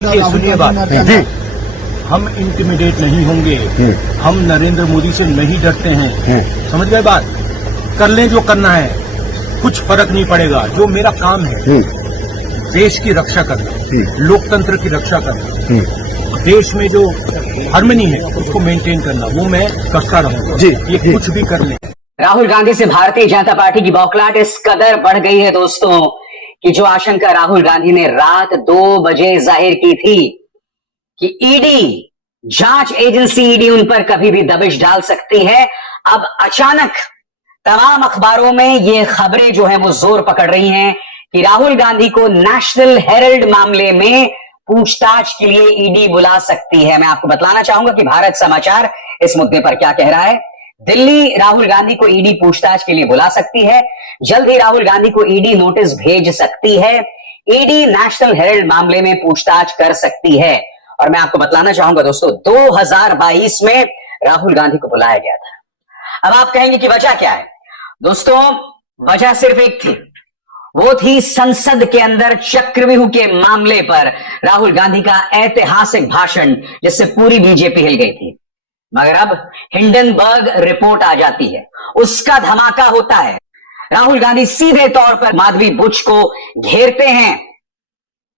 सुनिए बात, हम इंटिमिडेट नहीं होंगे, हम नरेंद्र मोदी से नहीं डरते हैं। समझ गए बात? कर लें जो करना है, कुछ फर्क नहीं पड़ेगा। जो मेरा काम है देश की रक्षा करना, लोकतंत्र की रक्षा करना, देश में जो हार्मनी है उसको मेंटेन करना, वो मैं करता रहूंगा। ये कुछ भी कर लें। राहुल गांधी से भारतीय जनता पार्टी की बौखलाहट इस कदर बढ़ गई है दोस्तों कि जो आशंका राहुल गांधी ने रात 2 बजे जाहिर की थी कि ईडी, जांच एजेंसी ईडी उन पर कभी भी दबिश डाल सकती है, अब अचानक तमाम अखबारों में ये खबरें जो है वो जोर पकड़ रही हैं कि राहुल गांधी को नेशनल हेरल्ड मामले में पूछताछ के लिए ईडी बुला सकती है। मैं आपको बतलाना चाहूंगा कि भारत समाचार इस मुद्दे पर क्या कह रहा है। दिल्ली राहुल गांधी को ईडी पूछताछ के लिए बुला सकती है। जल्द ही राहुल गांधी को ईडी नोटिस भेज सकती है। ईडी नेशनल हेरल्ड मामले में पूछताछ कर सकती है। और मैं आपको बतलाना चाहूंगा दोस्तों, 2022 में राहुल गांधी को बुलाया गया था। अब आप कहेंगे कि वजह क्या है? दोस्तों, वजह सिर्फ एक थी, वो थी संसद के अंदर चक्रव्यूह के मामले पर राहुल गांधी का ऐतिहासिक भाषण, जिससे पूरी बीजेपी हिल गई थी। मगर अब हिंडनबर्ग रिपोर्ट आ जाती है, उसका धमाका होता है। राहुल गांधी सीधे तौर पर माधवी बुच को घेरते हैं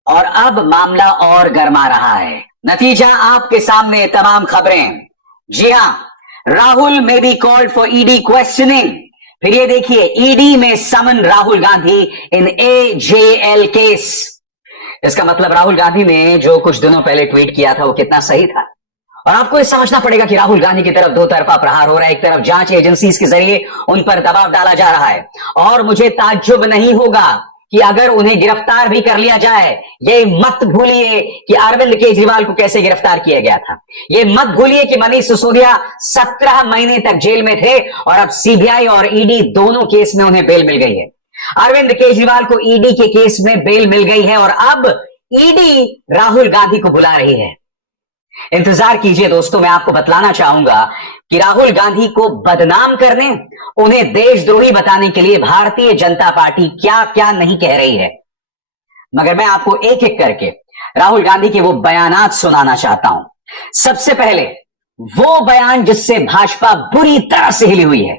और अब मामला और गर्मा रहा है। नतीजा आपके सामने, तमाम खबरें। जी हां, Rahul may be called for ED questioning. फिर ये देखिए, ईडी में समन राहुल गांधी इन AJL केस। इसका मतलब राहुल गांधी ने जो कुछ दिनों पहले ट्वीट किया था वो कितना सही था। और आपको ये समझना पड़ेगा कि राहुल गांधी की तरफ दो तरफा प्रहार हो रहा है। एक तरफ जांच एजेंसीज के जरिए उन पर दबाव डाला जा रहा है, और मुझे ताज्जुब नहीं होगा कि अगर उन्हें गिरफ्तार भी कर लिया जाए। ये मत भूलिए कि अरविंद केजरीवाल को कैसे गिरफ्तार किया गया था। ये मत भूलिए कि मनीष सिसोदिया 17 महीने तक जेल में थे और अब सीबीआई और ईडी दोनों केस में उन्हें बेल मिल गई है। अरविंद केजरीवाल को ईडी के केस में बेल मिल गई है और अब ईडी राहुल गांधी को बुला रही है। इंतजार कीजिए दोस्तों, मैं आपको बतलाना चाहूंगा कि राहुल गांधी को बदनाम करने, उन्हें देशद्रोही बताने के लिए भारतीय जनता पार्टी क्या क्या नहीं कह रही है। मगर मैं आपको एक एक करके राहुल गांधी के वो बयानात सुनाना चाहता हूं। सबसे पहले वो बयान जिससे भाजपा बुरी तरह से हिली हुई है।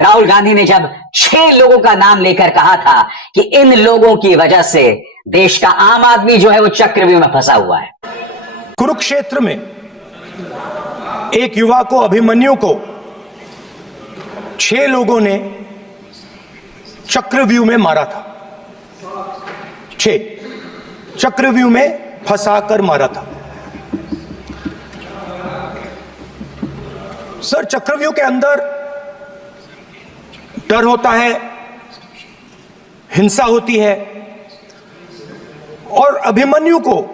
राहुल गांधी ने जब 6 लोगों का नाम लेकर कहा था कि इन लोगों की वजह से देश का आम आदमी जो है वो चक्रव्यूह में फंसा हुआ है। कुरुक्षेत्र में एक युवा को, अभिमन्यु को 6 लोगों ने चक्रव्यूह में मारा था। 6 चक्रव्यूह में फंसाकर मारा था। सर, चक्रव्यूह के अंदर डर होता है, हिंसा होती है, और अभिमन्यु को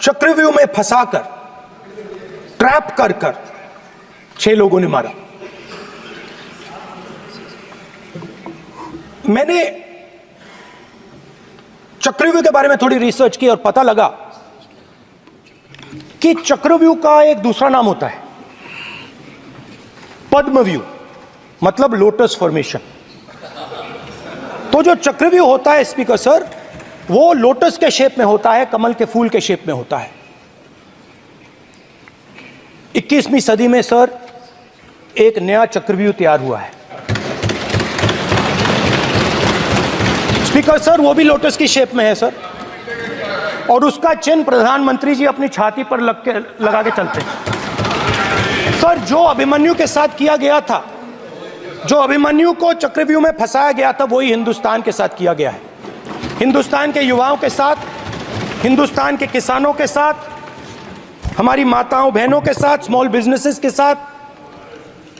चक्रव्यूह में फंसाकर, ट्रैप कर 6 लोगों ने मारा। मैंने चक्रव्यूह के बारे में थोड़ी रिसर्च की और पता लगा कि चक्रव्यूह का एक दूसरा नाम होता है पद्मव्यूह, मतलब लोटस फॉर्मेशन। तो जो चक्रव्यूह होता है स्पीकर सर, वो लोटस के शेप में होता है, कमल के फूल के शेप में होता है। 21वीं सदी में सर एक नया चक्रव्यूह तैयार हुआ है स्पीकर सर, वो भी लोटस की शेप में है सर, और उसका चिन्ह प्रधानमंत्री जी अपनी छाती पर लगा के चलते हैं। सर, जो अभिमन्यु के साथ किया गया था, जो अभिमन्यु को चक्रव्यूह में फंसाया गया था, वही हिंदुस्तान के साथ किया गया है। हिंदुस्तान के युवाओं के साथ, हिंदुस्तान के किसानों के साथ, हमारी माताओं बहनों के साथ, स्मॉल बिजनेसेस के साथ,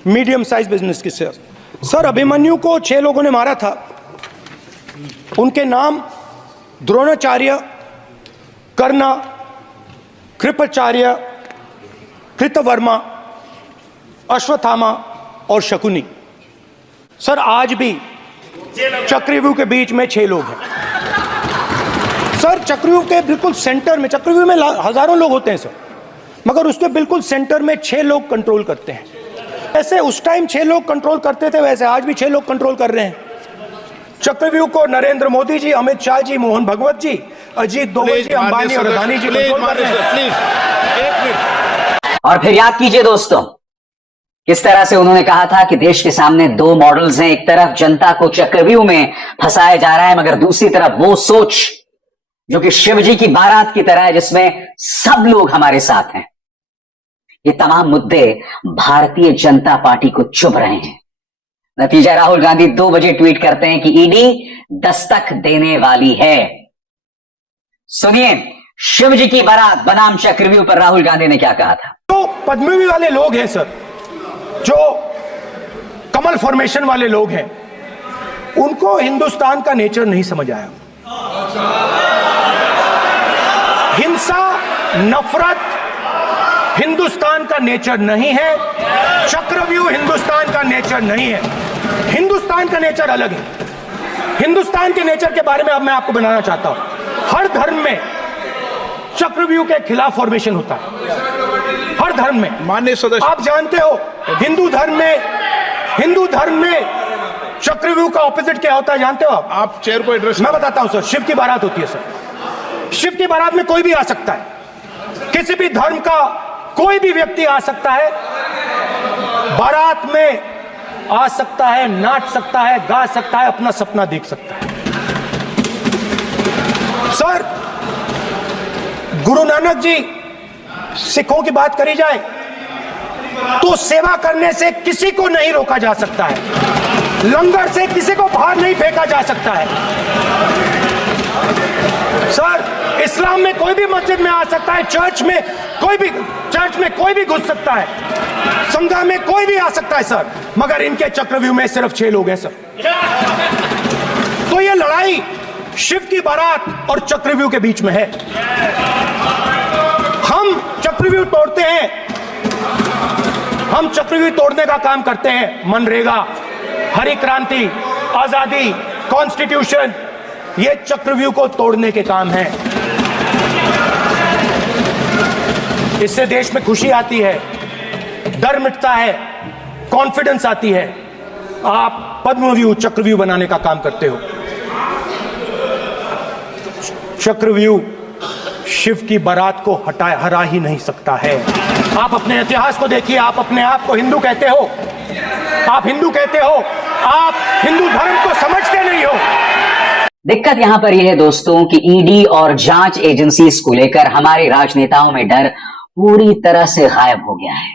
मीडियम साइज बिजनेस के साथ। सर, अभिमन्यु को 6 लोगों ने मारा था। उनके नाम द्रोणाचार्य, कर्ण, कृपाचार्य, कृतवर्मा, अश्वत्थामा और शकुनी। सर, आज भी चक्रव्यूह के बीच में 6 लोग हैं। सर, चक्रव्यूह के बिल्कुल सेंटर में, चक्रव्यूह में हजारों लोग होते हैं सर, मगर उसके बिल्कुल सेंटर में 6 लोग कंट्रोल करते हैं। ऐसे उस टाइम 6 लोग कंट्रोल करते थे, वैसे आज भी 6 लोग कंट्रोल कर रहे हैं। चक्रव्यूह को नरेंद्र मोदी जी, अमित शाह जी, मोहन भगवत जी, अजीत दोवल, अंबानी और अदानी जी कंट्रोल कर रहे हैं। प्लीज एक मिनट। और फिर याद कीजिए दोस्तों, किस तरह से उन्होंने कहा था कि देश के सामने दो मॉडल्स हैं। एक तरफ जनता को चक्रव्यूह में फंसाया जा रहा है, मगर दूसरी तरफ वो सोच जो कि शिवजी की बारात की तरह है, जिसमें सब लोग हमारे साथ हैं। ये तमाम मुद्दे भारतीय जनता पार्टी को चुभ रहे हैं। नतीजा, राहुल गांधी 2 बजे ट्वीट करते हैं कि ईडी दस्तक देने वाली है। सुनिए, शिवजी की बारात बनाम चक्रव्यूह पर राहुल गांधी ने क्या कहा था। तो पद्मवी वाले लोग हैं सर, जो कमल फॉर्मेशन वाले लोग हैं, उनको हिंदुस्तान का नेचर नहीं समझ आया। हिंसा, नफरत हिंदुस्तान का नेचर नहीं है। चक्रव्यूह हिंदुस्तान का नेचर नहीं है। हिंदुस्तान का नेचर अलग है। हिंदुस्तान के नेचर के बारे में अब मैं आपको बनाना चाहता हूं। हर धर्म में चक्रव्यूह के खिलाफ फॉर्मेशन होता है, हर धर्म में। माननीय सदस्य, आप जानते हो हिंदू धर्म में चक्रव्यूह का ऑपोजिट क्या होता है, जानते हो आप चेयर को एड्रेस। मैं बताता हूं सर। शिव की बारात होती है सर। शिव की बारात में कोई भी आ सकता है, किसी भी धर्म का कोई भी व्यक्ति आ सकता है, बारात में आ सकता है, नाच सकता है, गा सकता है, अपना सपना देख सकता है। सर, गुरु नानक जी, सिखों की बात करी जाए तो सेवा करने से किसी को नहीं रोका जा सकता है, लंगर से किसी को बाहर नहीं फेंका जा सकता है। सर, इस्लाम में कोई भी मस्जिद में आ सकता है, चर्च में कोई भी घुस सकता है, संघा में कोई भी आ सकता है सर, मगर इनके चक्रव्यूह में सिर्फ 6 लोग हैं सर। तो ये लड़ाई शिव की बारात और चक्रव्यूह के बीच में है। हम चक्रव्यूह तोड़ते हैं, हम चक्रव्यूह तोड़ने का काम करते हैं। मनरेगा, हरी क्रांति, आजादी, कॉन्स्टिट्यूशन, ये चक्रव्यूह को तोड़ने के काम हैं। इससे देश में खुशी आती है, डर मिटता है, कॉन्फिडेंस आती है। आप पद्मव्यूह चक्रव्यूह बनाने का काम करते हो। चक्रव्यूह शिव की बारात को हरा ही नहीं सकता है। आप अपने इतिहास को देखिए। आप अपने आप को हिंदू कहते हो, आप हिंदू कहते हो, आप हिंदू धर्म को समझते नहीं हो। दिक्कत यहां पर यह है दोस्तों कि ईडी और जांच एजेंसीज को लेकर हमारे राजनेताओं में डर पूरी तरह से गायब हो गया है,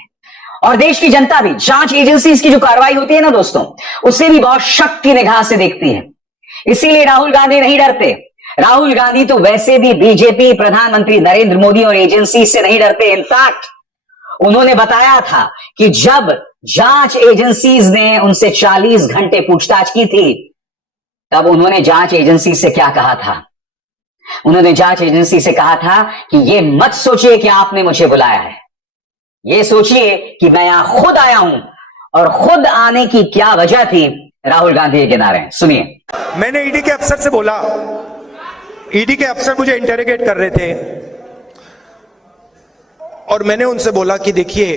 और देश की जनता भी जांच एजेंसीज की जो कार्रवाई होती है ना दोस्तों, उसे भी बहुत शक की निगाह से देखती है। इसीलिए राहुल गांधी नहीं डरते। राहुल गांधी तो वैसे भी बीजेपी, प्रधानमंत्री नरेंद्र मोदी और एजेंसी से नहीं डरते। इनफैक्ट उन्होंने बताया था कि जब जांच एजेंसीज ने उनसे 40 घंटे पूछताछ की थी, तब उन्होंने जांच एजेंसी से क्या कहा था। उन्होंने जांच एजेंसी से कहा था कि यह मत सोचिए कि आपने मुझे बुलाया है, यह सोचिए कि मैं यहां खुद आया हूं, और खुद आने की क्या वजह थी राहुल गांधी ये गिना रहे हैं। सुनिए, मैंने ईडी के अफसर से बोला, ईडी के अफसर मुझे इंटेरोगेट कर रहे थे, और मैंने उनसे बोला कि देखिए,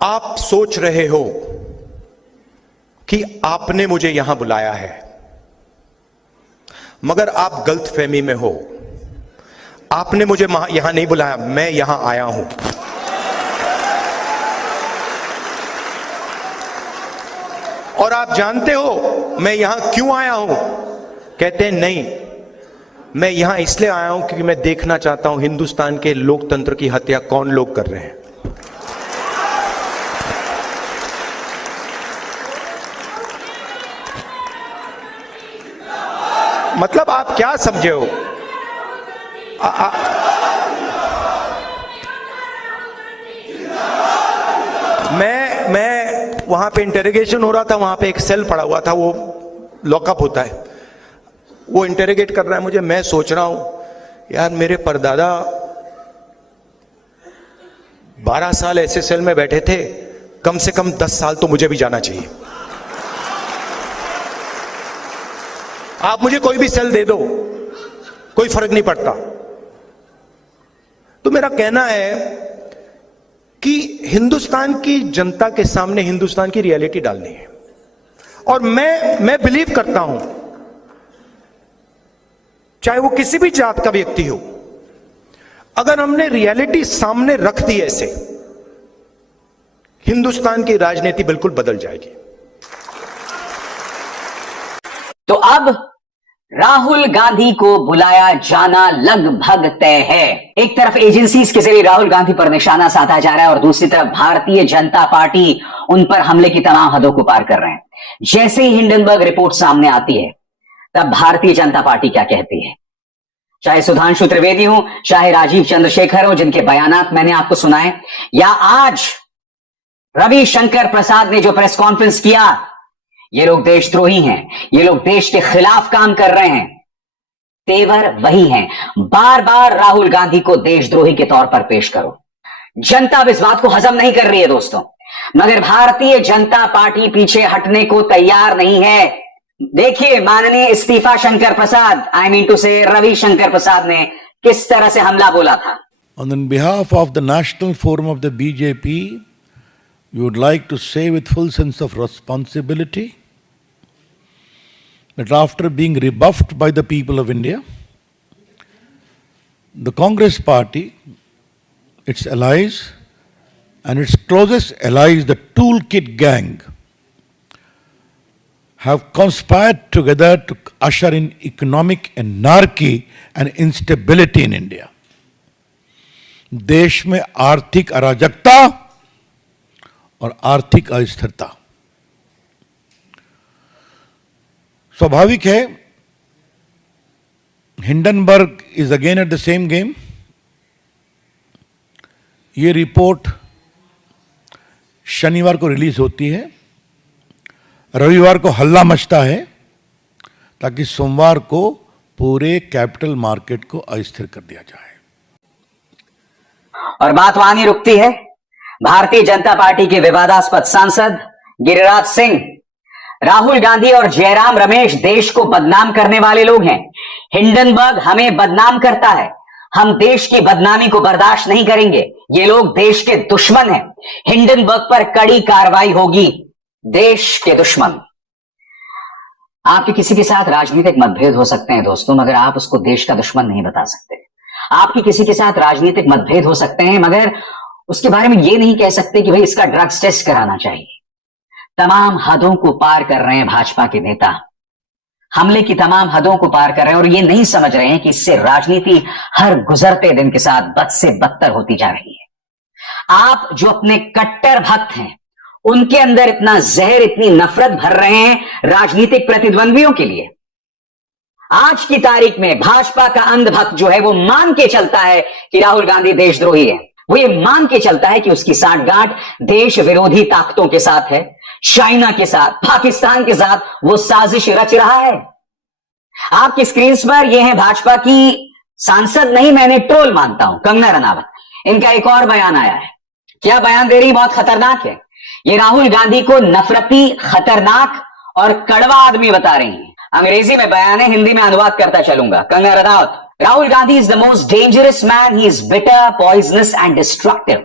आप सोच रहे हो कि आपने मुझे यहां बुलाया है, मगर आप गलतफहमी में हो। आपने मुझे यहां नहीं बुलाया, मैं यहां आया हूं। और आप जानते हो मैं यहां क्यों आया हूं? कहते हैं नहीं, मैं यहां इसलिए आया हूं क्योंकि मैं देखना चाहता हूं हिंदुस्तान के लोकतंत्र की हत्या कौन लोग कर रहे हैं। मतलब आप क्या समझे हो? मैं वहां पे इंटेरोगेशन हो रहा था, वहां पे एक सेल पड़ा हुआ था, वो लॉकअप होता है, वो इंटेरोगेट कर रहा है मुझे। मैं सोच रहा हूं यार, मेरे परदादा 12 साल ऐसे सेल में बैठे थे, कम से कम 10 साल तो मुझे भी जाना चाहिए। आप मुझे कोई भी सेल दे दो, कोई फर्क नहीं पड़ता। तो मेरा कहना है कि हिंदुस्तान की जनता के सामने हिंदुस्तान की रियलिटी डालनी है। और मैं बिलीव करता हूं चाहे वो किसी भी जात का व्यक्ति हो, अगर हमने रियलिटी सामने रख दी ऐसे, हिंदुस्तान की राजनीति बिल्कुल बदल जाएगी। तो अब राहुल गांधी को बुलाया जाना लगभग तय है। एक तरफ एजेंसीज के जरिए राहुल गांधी पर निशाना साधा जा रहा है और दूसरी तरफ भारतीय जनता पार्टी उन पर हमले की तमाम हदों को पार कर रहे हैं। जैसे ही हिंडनबर्ग रिपोर्ट सामने आती है, तब भारतीय जनता पार्टी क्या कहती है, चाहे सुधांशु त्रिवेदी हो, चाहे राजीव चंद्रशेखर हो, जिनके बयानात मैंने आपको सुनाए, या आज रविशंकर प्रसाद ने जो प्रेस कॉन्फ्रेंस किया, ये लोग देशद्रोही हैं, ये लोग देश के खिलाफ काम कर रहे हैं। तेवर वही हैं, बार बार राहुल गांधी को देशद्रोही के तौर पर पेश करो। जनता अब इस बात को हजम नहीं कर रही है दोस्तों, मगर भारतीय जनता पार्टी पीछे हटने को तैयार नहीं है। देखिए माननीय इस्तीफा Shankar Prasad, I mean to से रविशंकर प्रसाद ने किस तरह से हमला बोला था। On behalf of the National Forum of the BJP, we would like to say with full sense of responsibility that after being rebuffed by the people of India, the Congress party, its allies and its closest allies, the Toolkit gang, have conspired together to usher in economic anarchy and instability in India. देश में आर्थिक अराजकता और आर्थिक अस्थिरता। स्वाभाविक है, Hindenburg is again at the same game. ये रिपोर्ट शनिवार को रिलीज होती है, रविवार को हल्ला मचता है ताकि सोमवार को पूरे कैपिटल मार्केट को अस्थिर कर दिया जाए। और बात वहां नहीं रुकती है। भारतीय जनता पार्टी के विवादास्पद सांसद गिरिराज सिंह, राहुल गांधी और जयराम रमेश देश को बदनाम करने वाले लोग हैं। हिंडनबर्ग हमें बदनाम करता है, हम देश की बदनामी को बर्दाश्त नहीं करेंगे। ये लोग देश के दुश्मन हैं, हिंडनबर्ग पर कड़ी कार्रवाई होगी। देश के दुश्मन। आपके किसी के साथ राजनीतिक मतभेद हो सकते हैं दोस्तों, मगर आप उसको देश का दुश्मन नहीं बता सकते। आपके किसी के साथ राजनीतिक मतभेद हो सकते हैं, मगर उसके बारे में यह नहीं कह सकते कि भाई इसका ड्रग्स टेस्ट कराना चाहिए। तमाम हदों को पार कर रहे हैं भाजपा के नेता, हमले की तमाम हदों को पार कर रहे हैं और ये नहीं समझ रहे हैं कि इससे राजनीति हर गुजरते दिन के साथ बद से बदतर होती जा रही है। आप जो अपने कट्टर भक्त हैं, उनके अंदर इतना जहर, इतनी नफरत भर रहे हैं राजनीतिक प्रतिद्वंदियों के लिए। आज की तारीख में भाजपा का अंधभक्त जो है वो मान के चलता है कि राहुल गांधी देशद्रोही है। वो ये मान के चलता है कि उसकी सांठगांठ देश विरोधी ताकतों के साथ है, चाइना के साथ, पाकिस्तान के साथ वो साजिश रच रहा है। आपकी स्क्रीन पर ये है भाजपा की सांसद नहीं, मैंने ट्रोल मानता हूं, कंगना रनावत। इनका एक और बयान आया है। क्या बयान दे रही, बहुत खतरनाक है। ये राहुल गांधी को नफरती, खतरनाक और कड़वा आदमी बता रही हैं। अंग्रेजी में बयान है, हिंदी में अनुवाद करता चलूंगा। Kangana Ranaut, Rahul Gandhi is the most dangerous man, he is bitter, poisonous and destructive.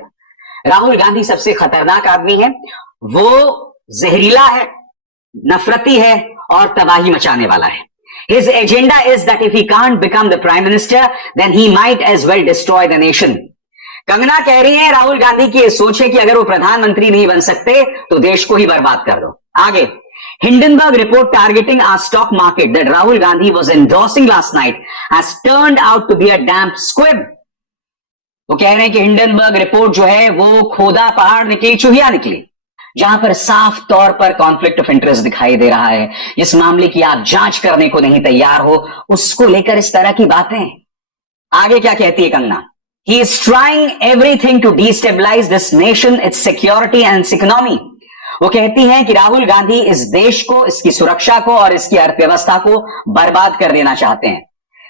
Rahul Gandhi सबसे खतरनाक आदमी है, वो जहरीला है, नफरती है और तबाही मचाने वाला है। His agenda is that if he can't become the prime minister, then he might as well destroy the nation. Kangana कह रही है राहुल गांधी की ये सोच है कि अगर वो प्रधानमंत्री नहीं बन सकते तो देश को ही बर्बाद कर दो। आगे, Hindenburg report targeting our stock market that Rahul Gandhi was endorsing last night has turned out to be a damp squib. वो कह रहे हैं कि हिंडनबर्ग रिपोर्ट जो है वो खोदा पहाड़ निकली, चूहिया निकली, जहां पर साफ तौर पर कॉन्फ्लिक्ट ऑफ इंटरेस्ट दिखाई दे रहा है। इस मामले की आप जांच करने को नहीं तैयार हो, उसको लेकर इस तरह की बातें। आगे क्या कहती है Kangana? He is trying everything to destabilize this nation, its security and its economy. वो कहती हैं कि राहुल गांधी इस देश को, इसकी सुरक्षा को और इसकी अर्थव्यवस्था को बर्बाद कर देना चाहते हैं।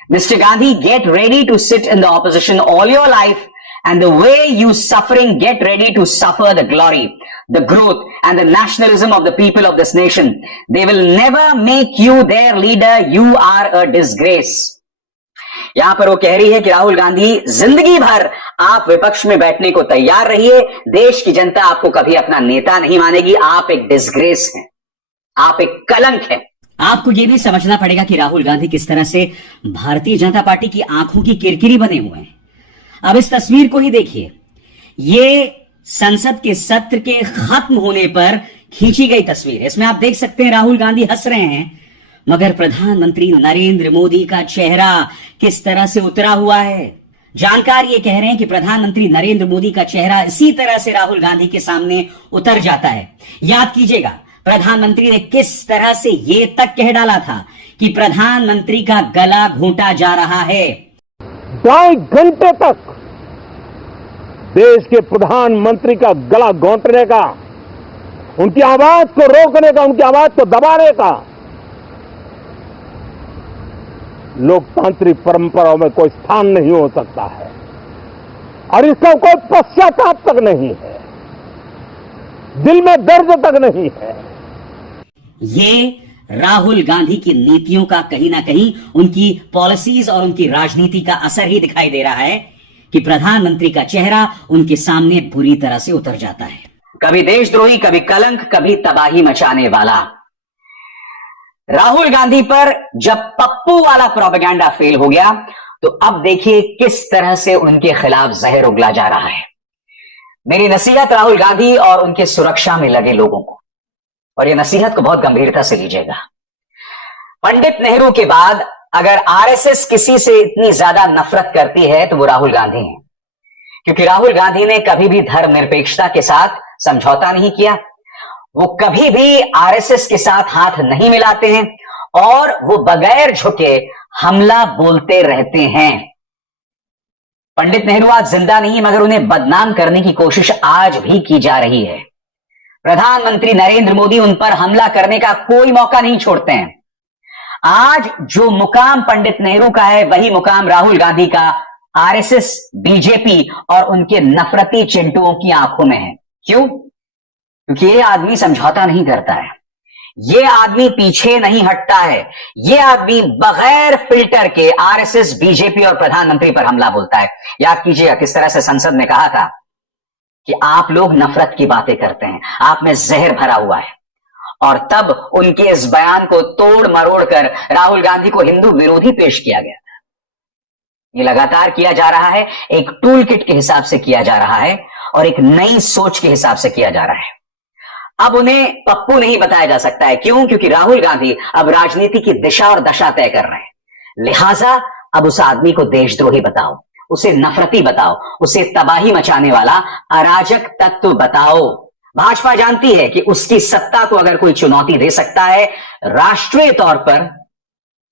Mr. Gandhi, get ready to sit in the opposition all your life, and the way you suffering, get ready to suffer the glory, the growth and the nationalism of the people of this nation. They will never make you their leader. You are a disgrace. यहां पर वो कह रही है कि राहुल गांधी, जिंदगी भर आप विपक्ष में बैठने को तैयार रहिए, देश की जनता आपको कभी अपना नेता नहीं मानेगी। आप एक डिस्ग्रेस हैं, आप एक कलंक हैं। आपको यह भी समझना पड़ेगा कि राहुल गांधी किस तरह से भारतीय जनता पार्टी की आंखों की किरकिरी बने हुए हैं। अब इस तस्वीर को ही देखिए, ये संसद के सत्र के खत्म होने पर खींची गई तस्वीर। इसमें आप देख सकते हैं राहुल गांधी हंस रहे हैं, मगर प्रधानमंत्री नरेंद्र मोदी का चेहरा किस तरह से उतरा हुआ है। जानकार ये कह रहे हैं कि प्रधानमंत्री नरेंद्र मोदी का चेहरा इसी तरह से राहुल गांधी के सामने उतर जाता है। याद कीजिएगा, प्रधानमंत्री ने किस तरह से ये तक कह डाला था कि प्रधानमंत्री का गला घोंटा जा रहा है। 2.5 घंटे तक देश के प्रधानमंत्री का गला घोंटने का, उनकी आवाज को रोकने का, उनकी आवाज को दबाने का लोकतांत्रिक परंपराओं में कोई स्थान नहीं हो सकता है और इसका कोई पश्चाताप तक नहीं है, दिल में दर्द तक नहीं है। ये राहुल गांधी की नीतियों का कहीं ना कहीं उनकी पॉलिसीज और उनकी राजनीति का असर ही दिखाई दे रहा है कि प्रधानमंत्री का चेहरा उनके सामने बुरी तरह से उतर जाता है। कभी देशद्रोही, कभी कलंक, कभी तबाही मचाने वाला राहुल गांधी पर जब पप्पू वाला प्रोपेगेंडा फेल हो गया, तो अब देखिए किस तरह से उनके खिलाफ जहर उगला जा रहा है। मेरी नसीहत राहुल गांधी और उनके सुरक्षा में लगे लोगों को, और यह नसीहत को बहुत गंभीरता से लीजिएगा। पंडित नेहरू के बाद अगर आरएसएस किसी से इतनी ज्यादा नफरत करती है तो वो राहुल गांधी हैं, क्योंकि राहुल गांधी ने कभी भी धर्मनिरपेक्षता के साथ समझौता नहीं किया, वो कभी भी आरएसएस के साथ हाथ नहीं मिलाते हैं और वो बगैर झुके हमला बोलते रहते हैं। पंडित नेहरू आज जिंदा नहीं, मगर उन्हें बदनाम करने की कोशिश आज भी की जा रही है। प्रधानमंत्री नरेंद्र मोदी उन पर हमला करने का कोई मौका नहीं छोड़ते हैं। आज जो मुकाम पंडित नेहरू का है, वही मुकाम राहुल गांधी का आरएसएस, बीजेपी और उनके नफरती चिंटुओं की आंखों में है। क्यों? क्योंकि ये आदमी समझौता नहीं करता है, ये आदमी पीछे नहीं हटता है, ये आदमी बगैर फिल्टर के आरएसएस, बीजेपी और प्रधानमंत्री पर हमला बोलता है। याद कीजिएगा किस तरह से संसद में कहा था कि आप लोग नफरत की बातें करते हैं, आप में जहर भरा हुआ है, और तब उनके इस बयान को तोड़ मरोड़ कर राहुल गांधी को हिंदू विरोधी पेश किया गया था। ये लगातार किया जा रहा है, एक टूल किट के हिसाब से किया जा रहा है और एक नई सोच के हिसाब से किया जा रहा है। अब उन्हें पप्पू नहीं बताया जा सकता है। क्यों? क्योंकि राहुल गांधी अब राजनीति की दिशा और दशा तय कर रहे हैं। लिहाजा अब उस आदमी को देशद्रोही बताओ, उसे नफरती बताओ, उसे तबाही मचाने वाला अराजक तत्व बताओ। भाजपा जानती है कि उसकी सत्ता को अगर कोई चुनौती दे सकता है राष्ट्रीय तौर पर,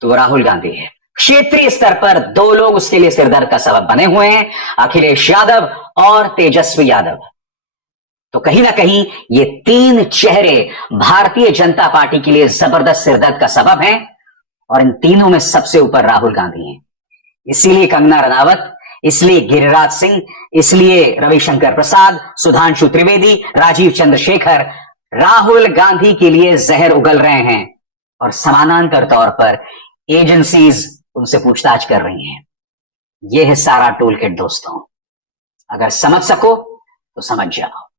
तो राहुल गांधी है। क्षेत्रीय स्तर पर 2 लोग उसके लिए सिरदर्द का सबब बने हुए हैं, अखिलेश यादव और तेजस्वी यादव। तो कहीं ना कहीं ये 3 चेहरे भारतीय जनता पार्टी के लिए जबरदस्त सिरदर्द का सबब हैं, और इन तीनों में सबसे ऊपर राहुल गांधी हैं। इसीलिए कंगना रनावत, इसलिए गिरिराज सिंह, इसलिए रविशंकर प्रसाद, सुधांशु त्रिवेदी, राजीव चंद्रशेखर राहुल गांधी के लिए जहर उगल रहे हैं, और समानांतर तौर पर एजेंसीज उनसे पूछताछ कर रही हैं। यह है सारा टूल किट दोस्तों। अगर समझ सको तो समझ जाओ।